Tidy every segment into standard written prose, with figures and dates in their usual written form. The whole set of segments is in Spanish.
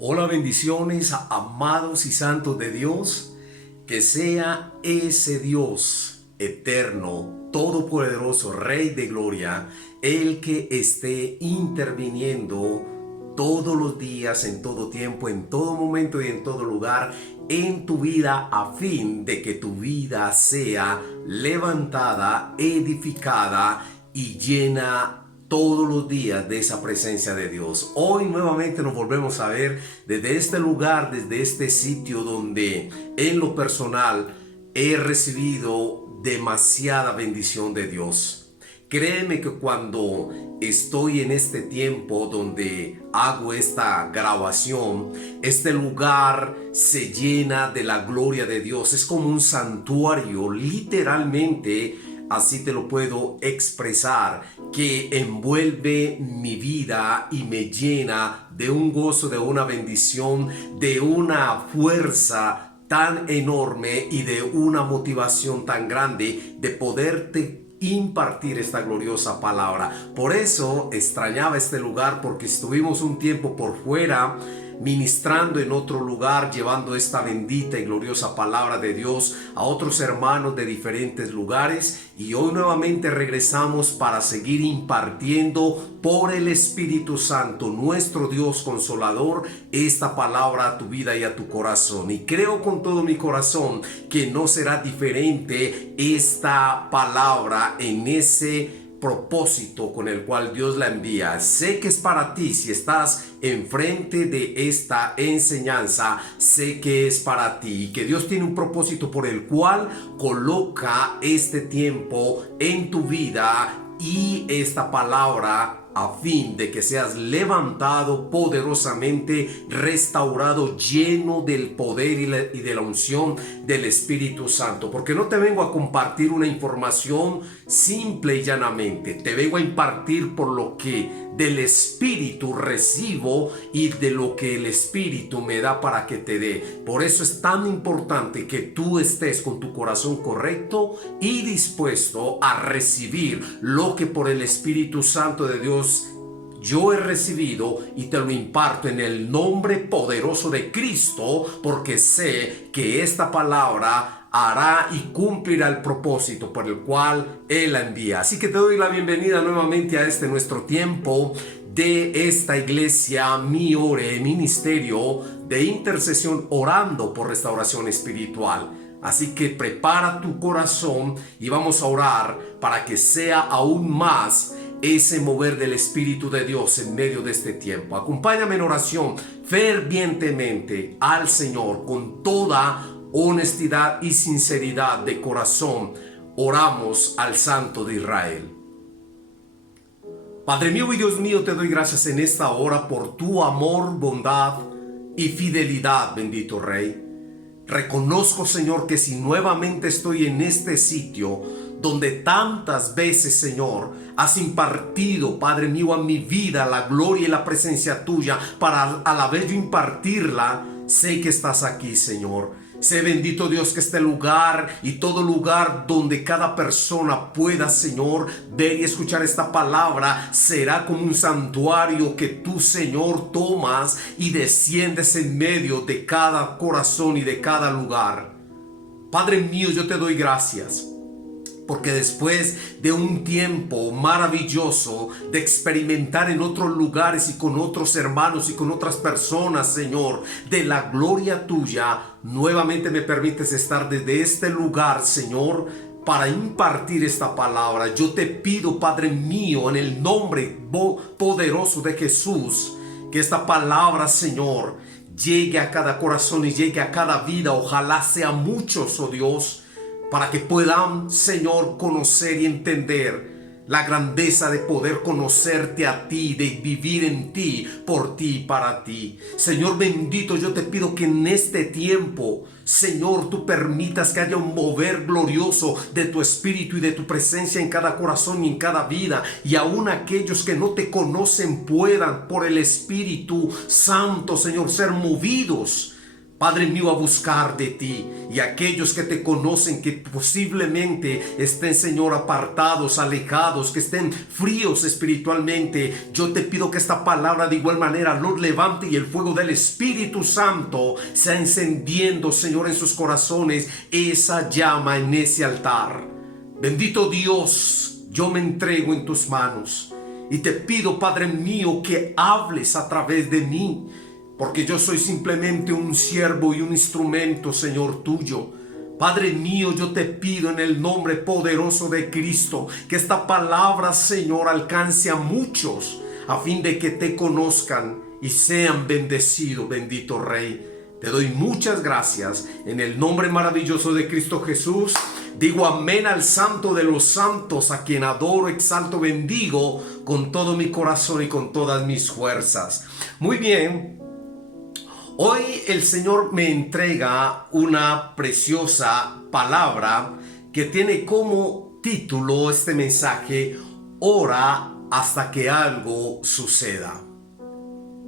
Hola, bendiciones, amados y santos de Dios. Que sea ese Dios eterno, todopoderoso, Rey de gloria, el que esté interviniendo todos los días, en todo tiempo, en todo momento y en todo lugar en tu vida, a fin de que tu vida sea levantada, edificada y llena todos los días de esa presencia de Dios. Hoy nuevamente nos volvemos a ver desde este lugar, desde este sitio donde en lo personal he recibido demasiada bendición de Dios. Créeme que cuando estoy en este tiempo donde hago esta grabación, este lugar se llena de la gloria de Dios. Es como un santuario, literalmente. Así te lo puedo expresar, que envuelve mi vida y me llena de un gozo, de una bendición, de una fuerza tan enorme y de una motivación tan grande de poderte impartir esta gloriosa palabra. Por eso extrañaba este lugar, porque estuvimos un tiempo por fuera ministrando en otro lugar, llevando esta bendita y gloriosa palabra de Dios a otros hermanos de diferentes lugares, y hoy nuevamente regresamos para seguir impartiendo por el Espíritu Santo, nuestro Dios consolador, esta palabra a tu vida y a tu corazón. Y creo con todo mi corazón que no será diferente esta palabra en ese propósito con el cual Dios la envía. Sé que es para ti. Si estás enfrente de esta enseñanza, sé que es para ti y que Dios tiene un propósito por el cual coloca este tiempo en tu vida y esta palabra, a fin de que seas levantado poderosamente, restaurado, lleno del poder y de la unción del Espíritu Santo. Porque no te vengo a compartir una información simple y llanamente. Te vengo a impartir por lo que del Espíritu recibo y de lo que el Espíritu me da para que te dé. Por eso es tan importante que tú estés con tu corazón correcto y dispuesto a recibir lo que por el Espíritu Santo de Dios yo he recibido, y te lo imparto en el nombre poderoso de Cristo, porque sé que esta palabra hará y cumplirá el propósito por el cual Él la envía. Así que te doy la bienvenida nuevamente a este nuestro tiempo de esta iglesia Mi Ore, ministerio de intercesión, orando por restauración espiritual. Así que prepara tu corazón y vamos a orar para que sea aún más ese mover del Espíritu de Dios en medio de este tiempo. Acompáñame en oración fervientemente al Señor con toda honestidad y sinceridad de corazón. Oramos al Santo de Israel. Padre mío y Dios mío, te doy gracias en esta hora por tu amor, bondad y fidelidad, bendito Rey. Reconozco, Señor, que si nuevamente estoy en este sitio donde tantas veces, Señor, has impartido, Padre mío, a mi vida la gloria y la presencia tuya, para a la vez yo impartirla, sé que estás aquí, Señor. Sé, bendito Dios, que este lugar y todo lugar donde cada persona pueda, Señor, ver y escuchar esta palabra, será como un santuario que tú, Señor, tomas y desciendes en medio de cada corazón y de cada lugar. Padre mío, yo te doy gracias, porque después de un tiempo maravilloso de experimentar en otros lugares y con otros hermanos y con otras personas, Señor, de la gloria tuya, nuevamente me permites estar desde este lugar, Señor, para impartir esta palabra. Yo te pido, Padre mío, en el nombre poderoso de Jesús, que esta palabra, Señor, llegue a cada corazón y llegue a cada vida. Ojalá sea muchos, oh Dios, para que puedan, Señor, conocer y entender la grandeza de poder conocerte a ti, de vivir en ti, por ti y para ti. Señor bendito, yo te pido que en este tiempo, Señor, tú permitas que haya un mover glorioso de tu Espíritu y de tu presencia en cada corazón y en cada vida. Y aún aquellos que no te conocen puedan, por el Espíritu Santo, Señor, ser movidos Padre mío, a buscar de ti. Y aquellos que te conocen, que posiblemente estén, Señor, apartados, alejados, que estén fríos espiritualmente, yo te pido que esta palabra de igual manera los levante y el fuego del Espíritu Santo sea encendiendo, Señor, en sus corazones esa llama en ese altar. Bendito Dios, yo me entrego en tus manos y te pido, Padre mío, que hables a través de mí, porque yo soy simplemente un siervo y un instrumento, Señor, tuyo. Padre mío, yo te pido en el nombre poderoso de Cristo que esta palabra, Señor, alcance a muchos a fin de que te conozcan y sean bendecidos, bendito Rey. Te doy muchas gracias en el nombre maravilloso de Cristo Jesús. Digo amén al Santo de los Santos, a quien adoro, exalto, bendigo con todo mi corazón y con todas mis fuerzas. Muy bien. Hoy el Señor me entrega una preciosa palabra que tiene como título este mensaje: ora hasta que algo suceda.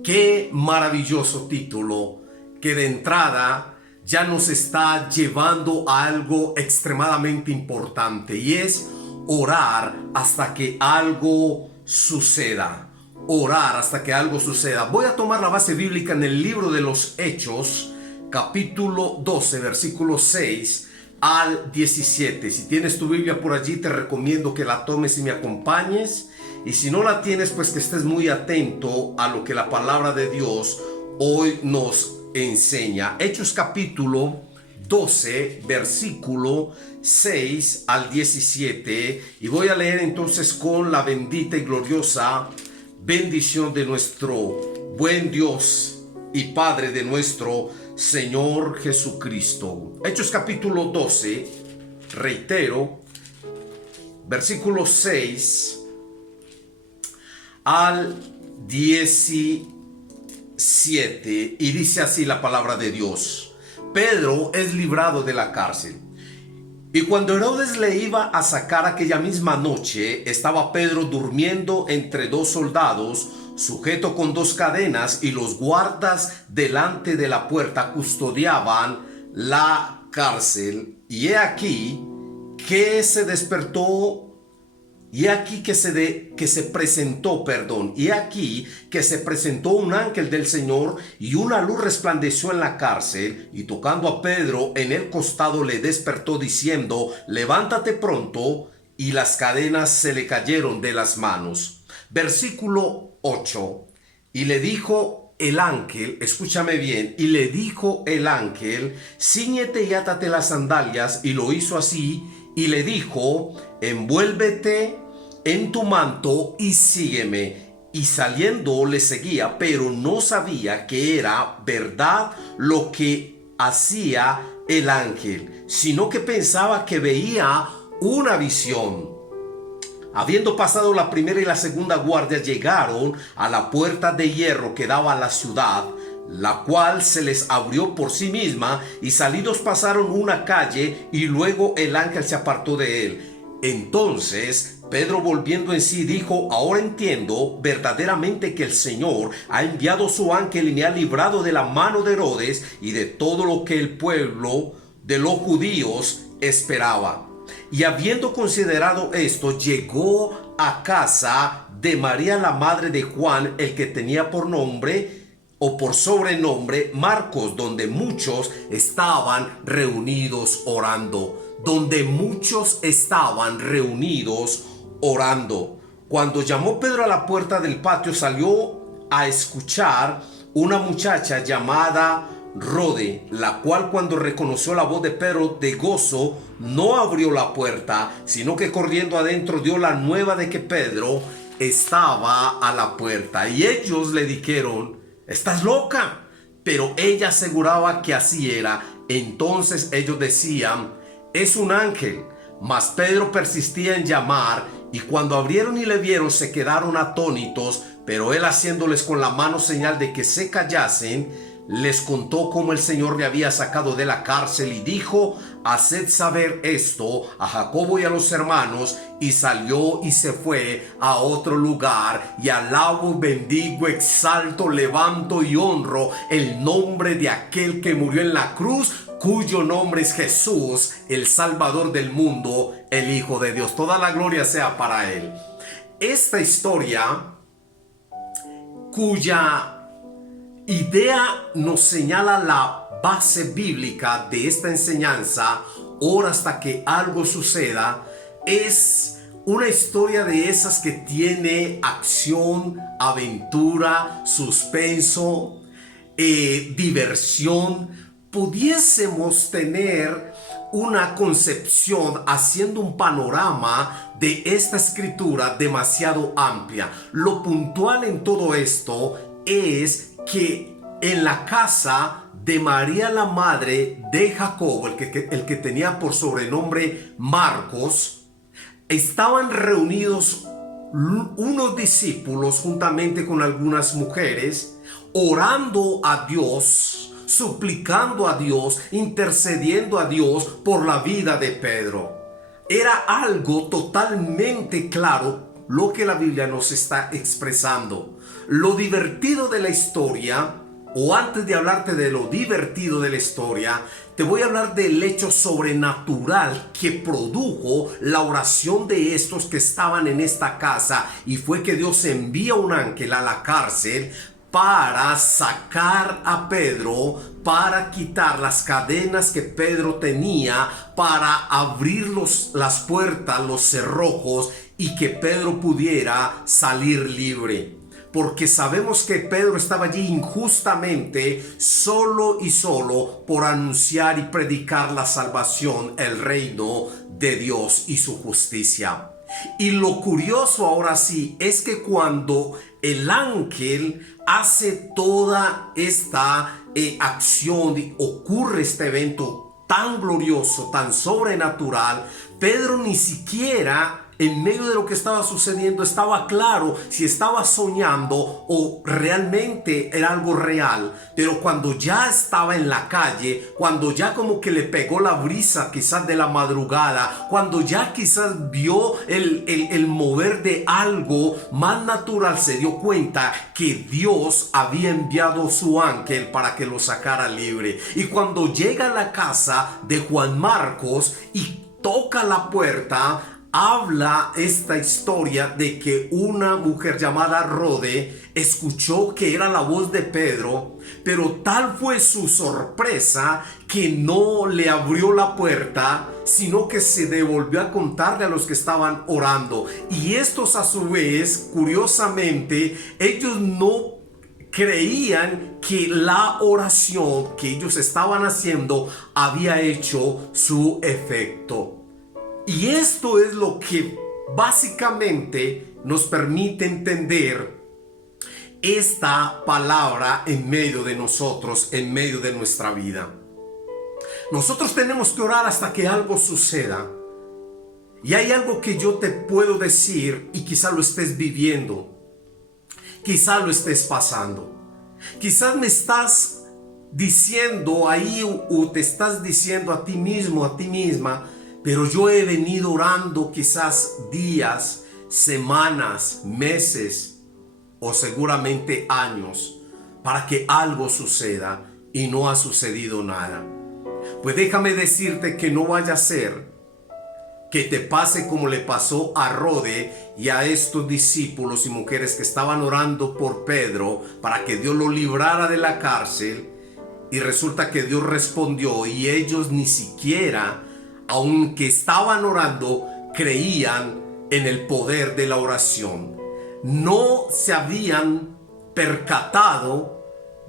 Qué maravilloso título que de entrada ya nos está llevando a algo extremadamente importante, y es orar hasta que algo suceda. Orar hasta que algo suceda. Voy a tomar la base bíblica en el libro de los Hechos, capítulo 12, versículos 6 al 17. Si tienes tu Biblia por allí, te recomiendo que la tomes y me acompañes. Y si no la tienes, pues que estés muy atento a lo que la palabra de Dios hoy nos enseña. Hechos capítulo 12, versículo 6 al 17. Y voy a leer entonces con la bendita y gloriosa bendición de nuestro buen Dios y Padre, de nuestro Señor Jesucristo. Hechos capítulo 12, reitero, versículo 6 al 17, y dice así la palabra de Dios: Pedro es librado de la cárcel. Y cuando Herodes le iba a sacar aquella misma noche, estaba Pedro durmiendo entre dos soldados, sujeto con dos cadenas, y los guardas delante de la puerta custodiaban la cárcel. Y he aquí que se despertó. Y aquí que se presentó un ángel del Señor, y una luz resplandeció en la cárcel, y tocando a Pedro en el costado le despertó diciendo: levántate pronto. Y las cadenas se le cayeron de las manos. Versículo 8. Y le dijo el ángel, escúchame bien, y le dijo el ángel: cíñete y átate las sandalias. Y lo hizo así. Y le dijo: envuélvete en tu manto y sígueme. Y saliendo le seguía, pero no sabía que era verdad lo que hacía el ángel, sino que pensaba que veía una visión. Habiendo pasado la primera y la segunda guardia, llegaron a la puerta de hierro que daba a la ciudad, la cual se les abrió por sí misma, y salidos pasaron una calle, y luego el ángel se apartó de él. Entonces Pedro, volviendo en sí, dijo: ahora entiendo verdaderamente que el Señor ha enviado su ángel y me ha librado de la mano de Herodes y de todo lo que el pueblo de los judíos esperaba. Y habiendo considerado esto, llegó a casa de María, la madre de Juan, el que tenía por nombre o por sobrenombre Marcos, donde muchos estaban reunidos orando. Cuando llamó Pedro a la puerta del patio, salió a escuchar una muchacha llamada Rode, la cual, cuando reconoció la voz de Pedro, de gozo no abrió la puerta, sino que corriendo adentro dio la nueva de que Pedro estaba a la puerta. Y ellos le dijeron: ¿estás loca? Pero ella aseguraba que así era. Entonces ellos decían: es un ángel. Mas Pedro persistía en llamar, y cuando abrieron y le vieron, se quedaron atónitos. Pero él, haciéndoles con la mano señal de que se callasen, les contó cómo el Señor le había sacado de la cárcel, y dijo haced saber esto a Jacobo y a los hermanos. Y salió y se fue a otro lugar, y alabo, bendigo, exalto, levanto y honro el nombre de aquel que murió en la cruz, cuyo nombre es Jesús, el Salvador del mundo, el Hijo de Dios. Toda la gloria sea para Él. Esta historia, cuya idea nos señala la base bíblica de esta enseñanza, ora hasta que algo suceda, es una historia de esas que tiene acción, aventura, suspenso, diversión. Pudiésemos tener una concepción haciendo un panorama de esta escritura demasiado amplia. Lo puntual en todo esto es que en la casa de María, la madre de Jacobo, el que tenía por sobrenombre Marcos, estaban reunidos unos discípulos juntamente con algunas mujeres, orando a Dios, suplicando a Dios, intercediendo a Dios por la vida de Pedro. Era algo totalmente claro lo que la Biblia nos está expresando. Lo divertido de la historia, o antes de hablarte de lo divertido de la historia, te voy a hablar del hecho sobrenatural que produjo la oración de estos que estaban en esta casa, y fue que Dios envía un ángel a la cárcel para sacar a Pedro, para quitar las cadenas que Pedro tenía, para abrir las puertas, los cerrojos, y que Pedro pudiera salir libre. Porque sabemos que Pedro estaba allí injustamente, solo y solo por anunciar y predicar la salvación, el reino de Dios y su justicia. Y lo curioso ahora sí es que cuando el ángel hace toda esta acción y ocurre este evento tan glorioso, tan sobrenatural, Pedro ni siquiera en medio de lo que estaba sucediendo estaba claro si estaba soñando o realmente era algo real. Pero cuando ya estaba en la calle, cuando ya como que le pegó la brisa quizás de la madrugada, cuando ya quizás vio el mover de algo más natural, se dio cuenta que Dios había enviado su ángel para que lo sacara libre. Y cuando llega a la casa de Juan Marcos y toca la puerta, habla esta historia de que una mujer llamada Rode escuchó que era la voz de Pedro, pero tal fue su sorpresa que no le abrió la puerta, sino que se devolvió a contarle a los que estaban orando. Y estos a su vez, curiosamente, ellos no creían que la oración que ellos estaban haciendo había hecho su efecto. Y esto es lo que básicamente nos permite entender esta palabra en medio de nosotros, en medio de nuestra vida. Nosotros tenemos que orar hasta que algo suceda. Y hay algo que yo te puedo decir y quizá lo estés viviendo. Quizá lo estés pasando. Quizás me estás diciendo ahí o te estás diciendo a ti mismo, a ti misma: pero yo he venido orando quizás días, semanas, meses o seguramente años para que algo suceda y no ha sucedido nada. Pues déjame decirte que no vaya a ser que te pase como le pasó a Rode y a estos discípulos y mujeres que estaban orando por Pedro para que Dios lo librara de la cárcel, y resulta que Dios respondió y ellos ni siquiera, aunque estaban orando, creían en el poder de la oración. No se habían percatado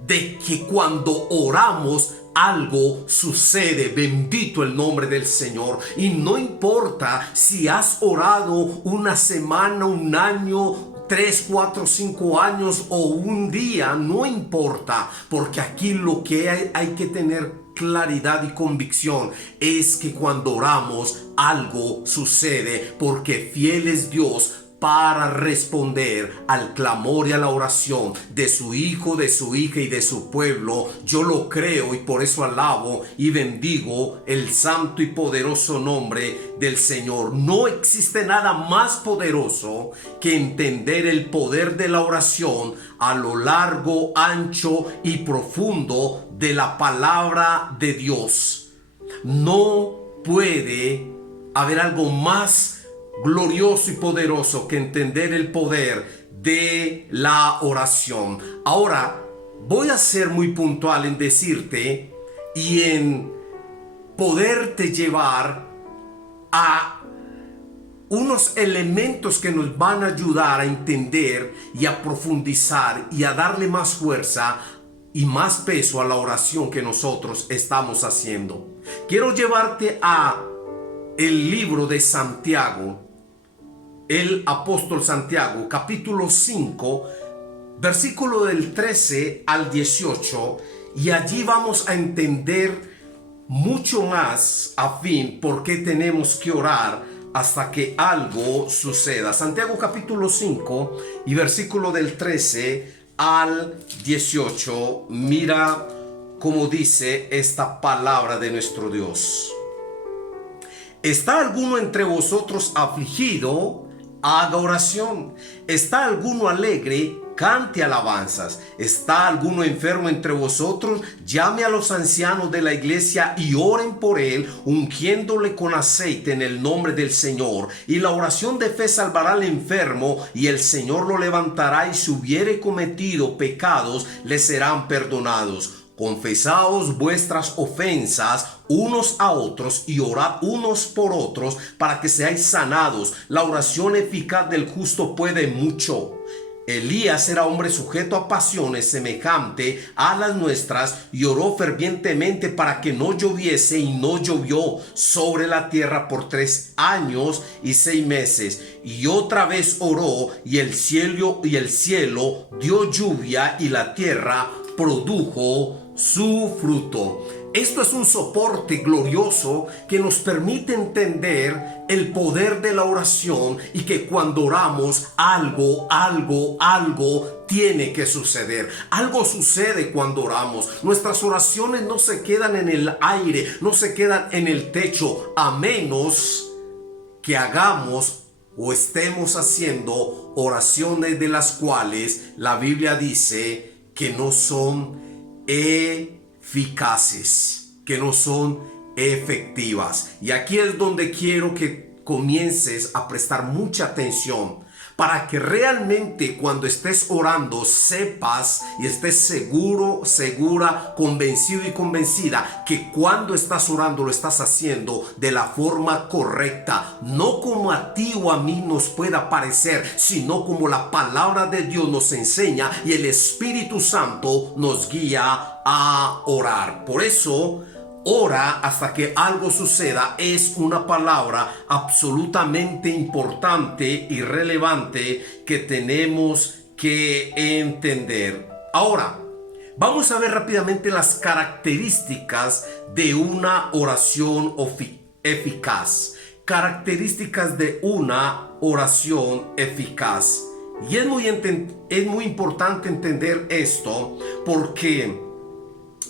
de que cuando oramos algo sucede. Bendito el nombre del Señor. Y no importa si has orado una semana, un año, 3, 4, 5 años o un día, no importa, porque aquí lo que hay que tener claridad y convicción es que cuando oramos algo sucede, porque fiel es Dios. para responder al clamor y a la oración de su hijo, de su hija y de su pueblo. Yo lo creo y por eso alabo y bendigo el santo y poderoso nombre del Señor. No existe nada más poderoso que entender el poder de la oración a lo largo, ancho y profundo de la palabra de Dios. No puede haber algo más glorioso y poderoso que entender el poder de la oración. Ahora, voy a ser muy puntual en decirte y en poderte llevar a unos elementos que nos van a ayudar a entender y a profundizar y a darle más fuerza y más peso a la oración que nosotros estamos haciendo. Quiero llevarte a el libro de Santiago, el apóstol Santiago, capítulo 5, versículo del 13 al 18, y allí vamos a entender mucho más a fin por qué tenemos que orar hasta que algo suceda. Santiago capítulo 5 y versículo del 13 al 18, mira cómo dice esta palabra de nuestro Dios. ¿Está alguno entre vosotros afligido? Haga oración. ¿Está alguno alegre? Cante alabanzas. ¿Está alguno enfermo entre vosotros? Llame a los ancianos de la iglesia y oren por él, ungiéndole con aceite en el nombre del Señor. Y la oración de fe salvará al enfermo, y el Señor lo levantará, y si hubiere cometido pecados, le serán perdonados. Confesaos vuestras ofensas unos a otros y orad unos por otros para que seáis sanados. La oración eficaz del justo puede mucho. Elías era hombre sujeto a pasiones semejante a las nuestras y oró fervientemente para que no lloviese, y no llovió sobre la tierra por 3 años y 6 meses. Y otra vez oró, y el cielo dio lluvia, y la tierra produjo su fruto. Esto es un soporte glorioso que nos permite entender el poder de la oración, y que cuando oramos algo tiene que suceder. Algo sucede cuando oramos. Nuestras oraciones no se quedan en el aire, no se quedan en el techo, a menos que hagamos o estemos haciendo oraciones de las cuales la Biblia dice que no son eficaces, que no son efectivas. Y aquí es donde quiero que comiences a prestar mucha atención, para que realmente cuando estés orando sepas y estés seguro, segura, convencido y convencida que cuando estás orando lo estás haciendo de la forma correcta, no como a ti o a mí nos pueda parecer, sino como la palabra de Dios nos enseña y el Espíritu Santo nos guía a orar. Por eso, ora hasta que algo suceda es una palabra absolutamente importante y relevante que tenemos que entender. Ahora, vamos a ver rápidamente las características de una oración eficaz. Características de una oración eficaz. Y es muy importante entender esto, porque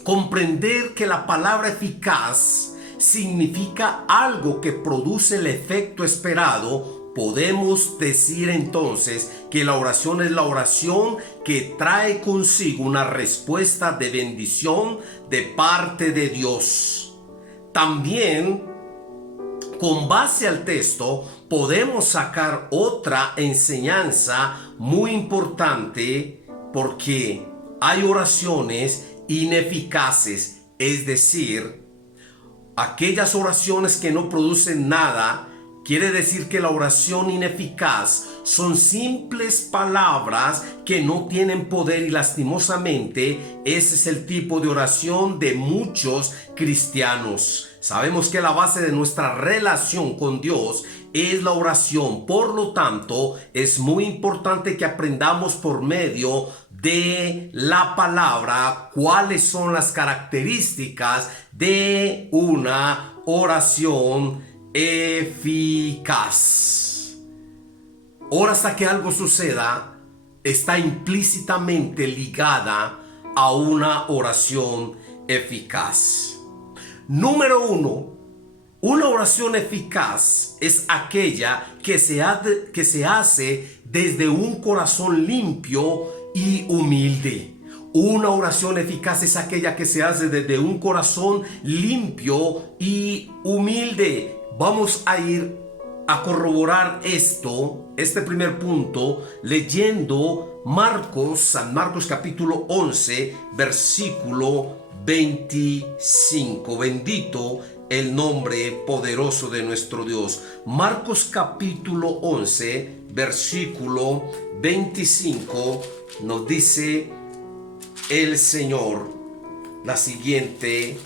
comprender que la palabra eficaz significa algo que produce el efecto esperado, podemos decir entonces que la oración es la oración que trae consigo una respuesta de bendición de parte de Dios. También, con base al texto, podemos sacar otra enseñanza muy importante, porque hay oraciones ineficaces, es decir, aquellas oraciones que no producen nada. Quiere decir que la oración ineficaz son simples palabras que no tienen poder, y lastimosamente ese es el tipo de oración de muchos cristianos. Sabemos que la base de nuestra relación con Dios es la oración. Por lo tanto, es muy importante que aprendamos por medio de la palabra cuáles son las características de una oración eficaz. Ora hasta que algo suceda está implícitamente ligada a una oración eficaz. Número 1. Una oración eficaz es aquella que se hace desde un corazón limpio y humilde. Una oración eficaz es aquella que se hace desde un corazón limpio y humilde. Vamos a ir a corroborar este primer punto, leyendo San Marcos capítulo 11, versículo 25. Bendito el nombre poderoso de nuestro Dios. Marcos capítulo 11, versículo 25, nos dice el Señor la siguiente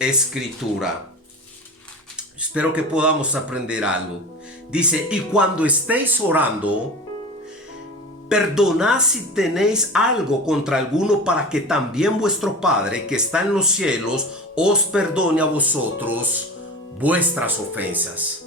escritura. Espero que podamos aprender algo. Dice: y cuando estéis orando, perdonad si tenéis algo contra alguno, para que también vuestro Padre que está en los cielos os perdone a vosotros vuestras ofensas.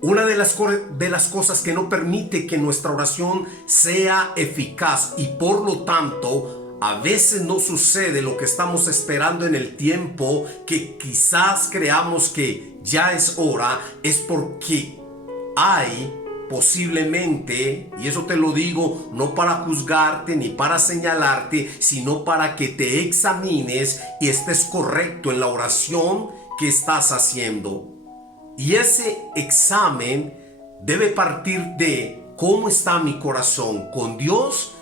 Una de las cosas que no permite que nuestra oración sea eficaz, y por lo tanto a veces no sucede lo que estamos esperando en el tiempo que quizás creamos que ya es hora, es porque hay posiblemente, y eso te lo digo no para juzgarte ni para señalarte, sino para que te examines y estés correcto en la oración que estás haciendo. Y ese examen debe partir de cómo está mi corazón con Dios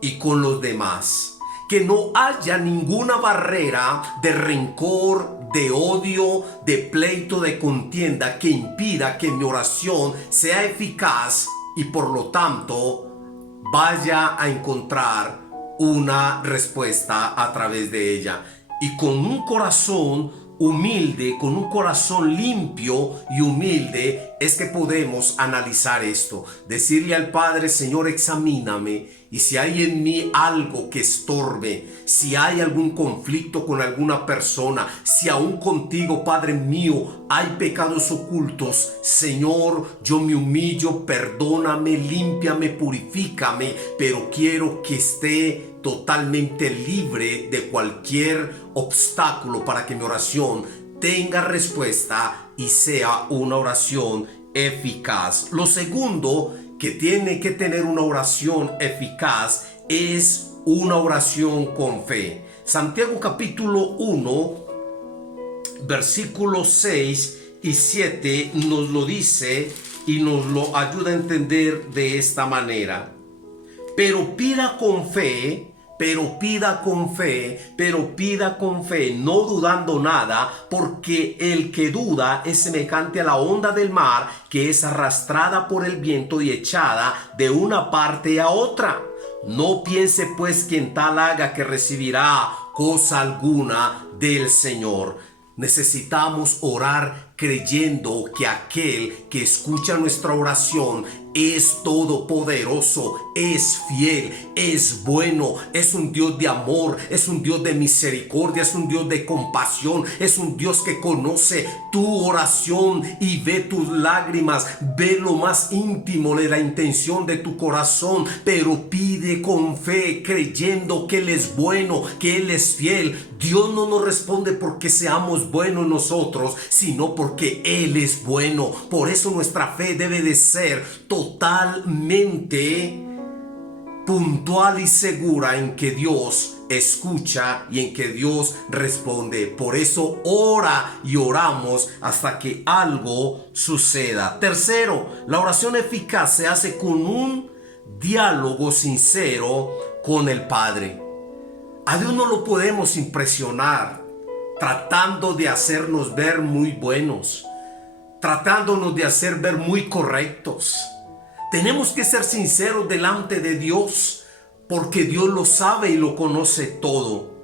y con los demás. Que no haya ninguna barrera de rencor, de odio, de pleito, de contienda que impida que mi oración sea eficaz y por lo tanto vaya a encontrar una respuesta a través de ella. Y con un corazón humilde, con un corazón limpio y humilde, es que podemos analizar esto. Decirle al Padre: Señor, examíname, y si hay en mí algo que estorbe, si hay algún conflicto con alguna persona, si aún contigo, Padre mío, hay pecados ocultos, Señor, yo me humillo, perdóname, límpiame, purifícame, pero quiero que esté totalmente libre de cualquier obstáculo para que mi oración tenga respuesta y sea una oración eficaz. Lo segundo que tiene que tener una oración eficaz es una oración con fe. Santiago capítulo 1, versículos 6 y 7 nos lo dice y nos lo ayuda a entender de esta manera. Pero pida con fe, no dudando nada, porque el que duda es semejante a la onda del mar, que es arrastrada por el viento y echada de una parte a otra. No piense pues quien tal haga que recibirá cosa alguna del Señor. Necesitamos orar creyendo que aquel que escucha nuestra oración es todopoderoso, es fiel, es bueno, es un Dios de amor, es un Dios de misericordia, es un Dios de compasión, es un Dios que conoce tu oración y ve tus lágrimas, ve lo más íntimo de la intención de tu corazón, pero pide con fe, creyendo que Él es bueno, que Él es fiel. Dios no nos responde porque seamos buenos nosotros, sino porque Él es bueno. Por eso nuestra fe debe de ser totalmente puntual y segura en que Dios escucha y en que Dios responde. Por eso ora y oramos hasta que algo suceda. Tercero, la oración eficaz se hace con un diálogo sincero con el Padre. A Dios no lo podemos impresionar tratando de hacernos ver muy buenos, tratándonos de hacer ver muy correctos. Tenemos que ser sinceros delante de Dios, porque Dios lo sabe y lo conoce todo.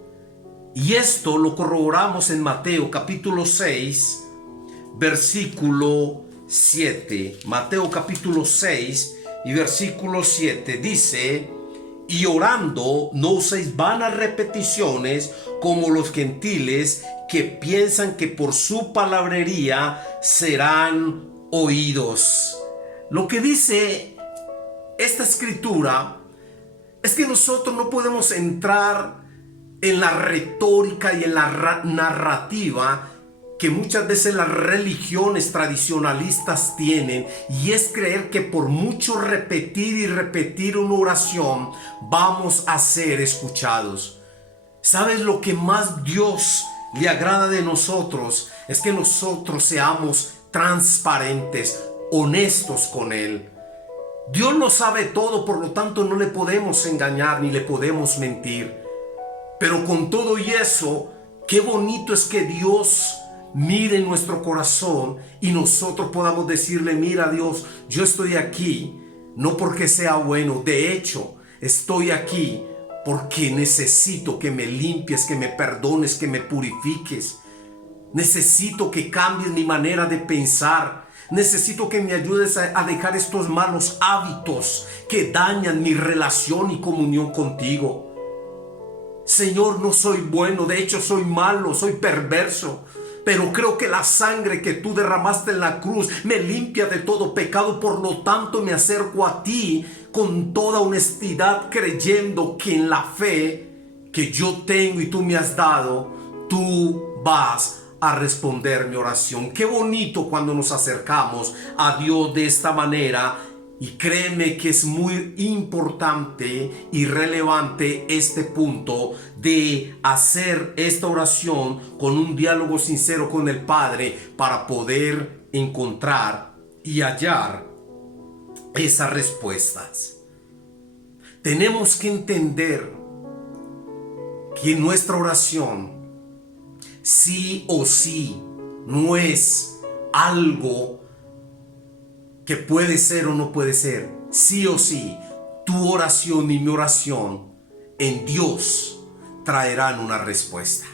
Y esto lo corroboramos en Mateo capítulo 6, versículo 7. Mateo capítulo 6 y versículo 7 dice: y orando no uséis vanas repeticiones como los gentiles, que piensan que por su palabrería serán oídos. Lo que dice esta escritura es que nosotros no podemos entrar en la retórica y en la narrativa que muchas veces las religiones tradicionalistas tienen, y es creer que por mucho repetir y repetir una oración vamos a ser escuchados. ¿Sabes lo que más Dios le agrada de nosotros? Es que nosotros seamos transparentes, honestos con Él. Dios lo sabe todo, por lo tanto no le podemos engañar ni le podemos mentir. Pero con todo y eso, qué bonito es que Dios mire nuestro corazón y nosotros podamos decirle: mira, Dios, yo estoy aquí no porque sea bueno, de hecho estoy aquí porque necesito que me limpies, que me perdones, que me purifiques. Necesito que cambies mi manera de pensar. Necesito que me ayudes a dejar estos malos hábitos que dañan mi relación y comunión contigo. Señor, no soy bueno, de hecho soy malo, soy perverso, pero creo que la sangre que tú derramaste en la cruz me limpia de todo pecado. Por lo tanto me acerco a ti con toda honestidad, creyendo que en la fe que yo tengo y tú me has dado, tú vas a responder mi oración. Qué bonito cuando nos acercamos a Dios de esta manera. Y créeme que es muy importante y relevante este punto de hacer esta oración con un diálogo sincero con el Padre para poder encontrar y hallar esas respuestas. Tenemos que entender que nuestra oración sí o sí no es algo que puede ser o no puede ser. Sí o sí, tu oración y mi oración en Dios traerán una respuesta.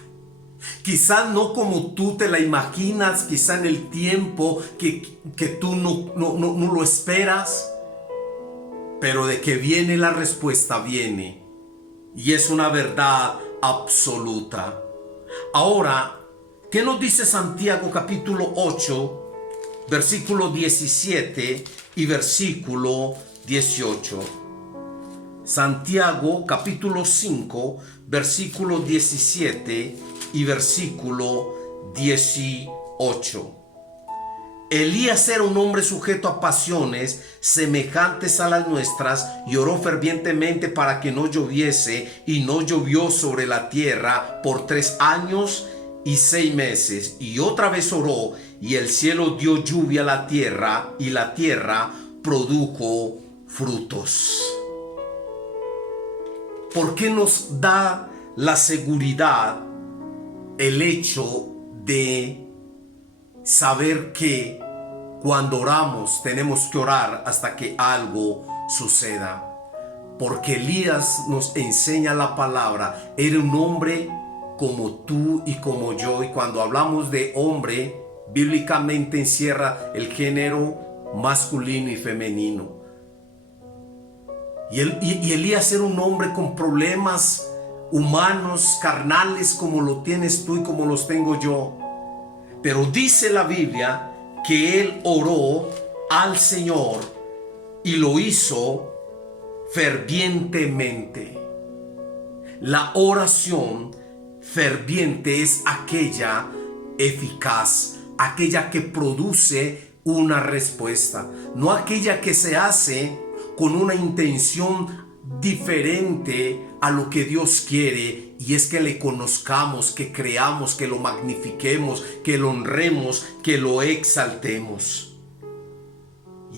Quizás no como tú te la imaginas, quizá en el tiempo que tú no lo esperas, pero de que viene la respuesta, viene. Y es una verdad absoluta. Ahora, ¿qué nos dice Santiago capítulo 8? Versículo 17 y versículo 18. Santiago capítulo 5, versículo 17 y versículo 18. Elías era un hombre sujeto a pasiones semejantes a las nuestras y oró fervientemente para que no lloviese, y no llovió sobre la tierra por 3 años y 6 meses. Y otra vez oró, y el cielo dio lluvia a la tierra, y la tierra produjo frutos. ¿Por qué nos da la seguridad el hecho de saber que cuando oramos tenemos que orar hasta que algo suceda? Porque Elías nos enseña la palabra, era un hombre como tú y como yo, y cuando hablamos de hombre, bíblicamente encierra el género masculino y femenino. Y Elías era un hombre con problemas humanos, carnales, como lo tienes tú y como los tengo yo. Pero dice la Biblia que él oró al Señor y lo hizo fervientemente. La oración ferviente es aquella eficaz, aquella que produce una respuesta, no aquella que se hace con una intención diferente a lo que Dios quiere, y es que le conozcamos, que creamos, que lo magnifiquemos, que lo honremos, que lo exaltemos.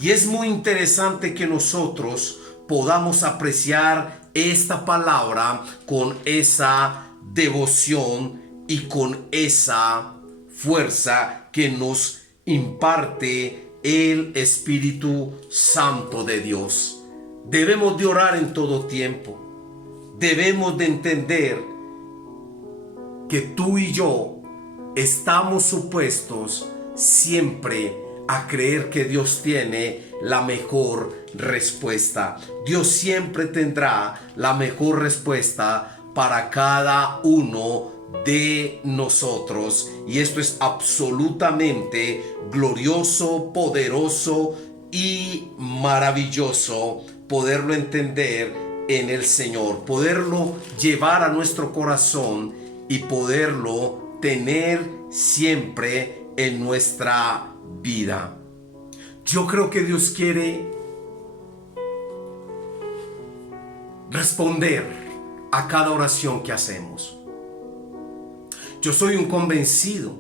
Y es muy interesante que nosotros podamos apreciar esta palabra con esa devoción y con esa fuerza que nos imparte el Espíritu Santo de Dios. Debemos de orar en todo tiempo. Debemos de entender que tú y yo estamos supuestos siempre a creer que Dios tiene la mejor respuesta. Dios siempre tendrá la mejor respuesta para cada uno de nosotros, y esto es absolutamente glorioso, poderoso y maravilloso poderlo entender en el Señor, poderlo llevar a nuestro corazón y poderlo tener siempre en nuestra vida. Yo creo que Dios quiere responder a cada oración que hacemos. Yo soy un convencido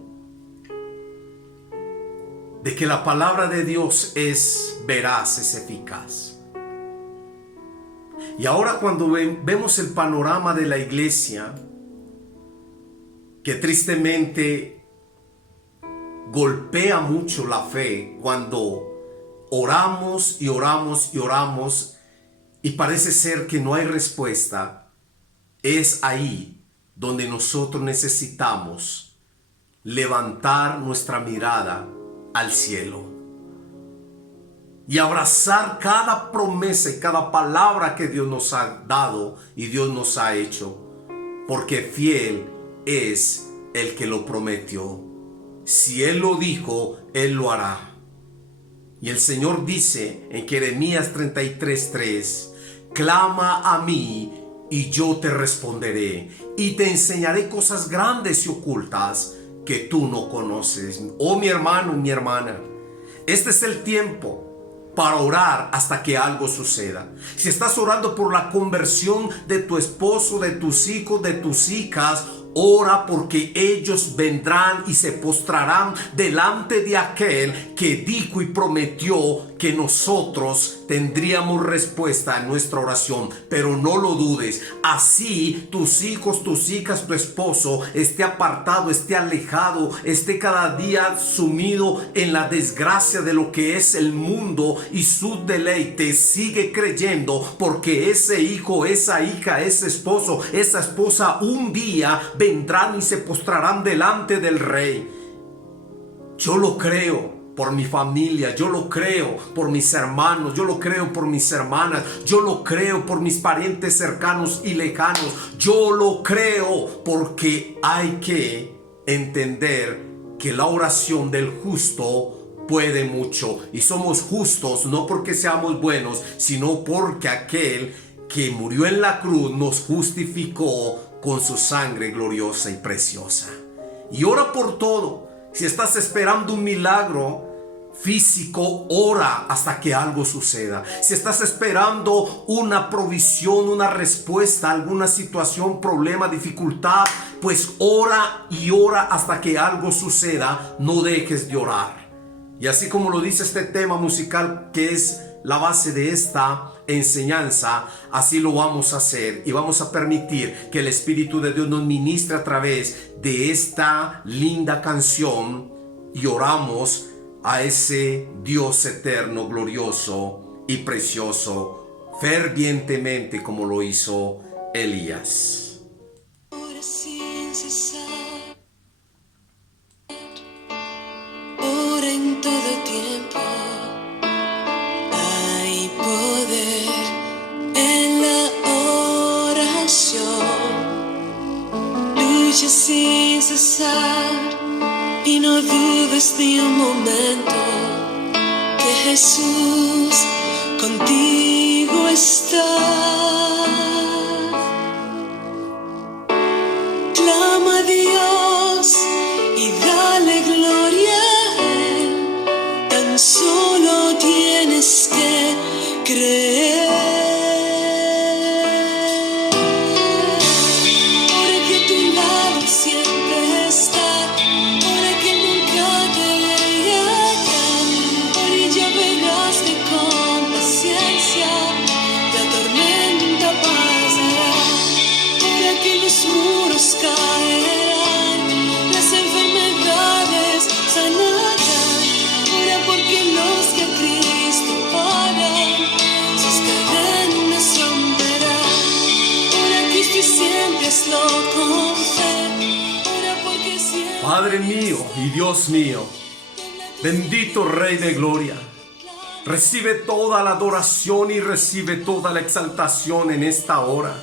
de que la palabra de Dios es veraz, es eficaz. Y ahora cuando vemos el panorama de la iglesia, que tristemente golpea mucho la fe cuando oramos y oramos y oramos y parece ser que no hay respuesta, es ahí donde nosotros necesitamos levantar nuestra mirada al cielo y abrazar cada promesa y cada palabra que Dios nos ha dado y Dios nos ha hecho, porque fiel es el que lo prometió. Si Él lo dijo, Él lo hará. Y el Señor dice en Jeremías 33:3, clama a mí y yo te responderé y te enseñaré cosas grandes y ocultas que tú no conoces. Oh, mi hermano, mi hermana, este es el tiempo para orar hasta que algo suceda. Si estás orando por la conversión de tu esposo, de tus hijos, de tus hijas, ora porque ellos vendrán y se postrarán delante de aquel que dijo y prometió que nosotros tendríamos respuesta en nuestra oración. Pero no lo dudes, así tus hijos, tus hijas, tu esposo esté apartado, esté alejado, esté cada día sumido en la desgracia de lo que es el mundo y sus deleites, sigue creyendo, porque ese hijo, esa hija, ese esposo, esa esposa un día vendrán y se postrarán delante del Rey. Yo lo creo por mi familia, yo lo creo por mis hermanos, yo lo creo por mis hermanas, yo lo creo por mis parientes cercanos y lejanos, yo lo creo porque hay que entender que la oración del justo puede mucho, y somos justos no porque seamos buenos, sino porque aquel que murió en la cruz nos justificó con su sangre gloriosa y preciosa. Y ora por todo. Si estás esperando un milagro físico, ora hasta que algo suceda. Si estás esperando una provisión, una respuesta a alguna situación, problema, dificultad, pues ora y ora hasta que algo suceda. No dejes de orar. Y así como lo dice este tema musical, que es la base de esta enseñanza, así lo vamos a hacer y vamos a permitir que el Espíritu de Dios nos ministre a través de esta linda canción y oramos a ese Dios eterno, glorioso y precioso, fervientemente como lo hizo Elías. Ora sin cesar, ora en todo tiempo. Hay poder en la oración. Lucha sin cesar y no dudes ni un momento que Jesús contigo está. Clama a Dios y dale gloria a Él. Tan solo tienes que creer. Porque a tu lado siempre está. Para que nunca te dejará. Por ella verás que con paciencia la tormenta pasará. Para que los muros caerán, las enfermedades sanarán. Ora porque los que a Cristo oran, sus cadenas romperán. Ora Cristo y siempre hazlo con fe. Ora porque siempre. Padre mío y Dios mío, bendito Rey de Gloria, recibe toda la adoración y recibe toda la exaltación en esta hora.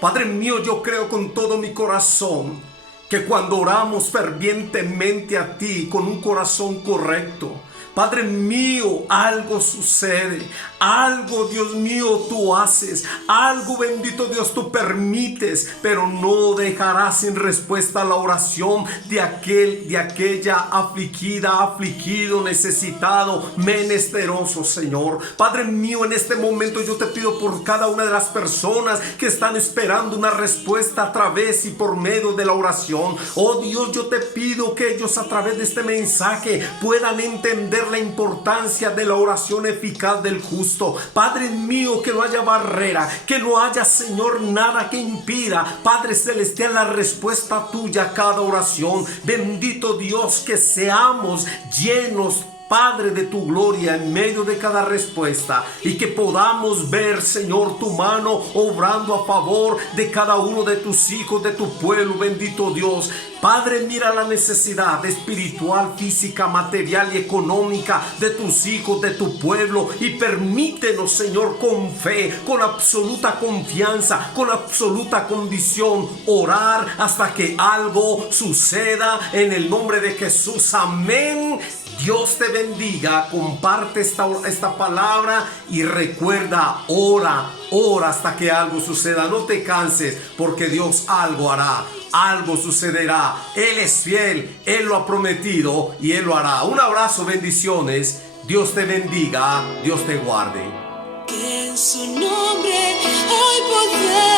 Padre mío, yo creo con todo mi corazón que cuando oramos fervientemente a ti con un corazón correcto, Padre mío, algo sucede, algo, Dios mío, tú haces, algo, bendito Dios, tú permites, pero no dejarás sin respuesta la oración de aquella afligida, afligido, necesitado, menesteroso, Señor. Padre mío, en este momento yo te pido por cada una de las personas que están esperando una respuesta a través y por medio de la oración. Oh Dios, yo te pido que ellos a través de este mensaje puedan entender la importancia de la oración eficaz del justo. Padre mío, que no haya barrera, que no haya, Señor, nada que impida, Padre celestial, la respuesta tuya a cada oración. Bendito Dios, que seamos llenos, Padre, de tu gloria en medio de cada respuesta, y que podamos ver, Señor, tu mano obrando a favor de cada uno de tus hijos, de tu pueblo, bendito Dios. Padre, mira la necesidad espiritual, física, material y económica de tus hijos, de tu pueblo, y permítenos, Señor, con fe, con absoluta confianza, con absoluta convicción, orar hasta que algo suceda en el nombre de Jesús. Amén. Dios te bendiga, comparte esta palabra y recuerda, ora hasta que algo suceda. No te canses, porque Dios algo hará, algo sucederá. Él es fiel, Él lo ha prometido y Él lo hará. Un abrazo, bendiciones. Dios te bendiga, Dios te guarde. Que en su nombre hay poder.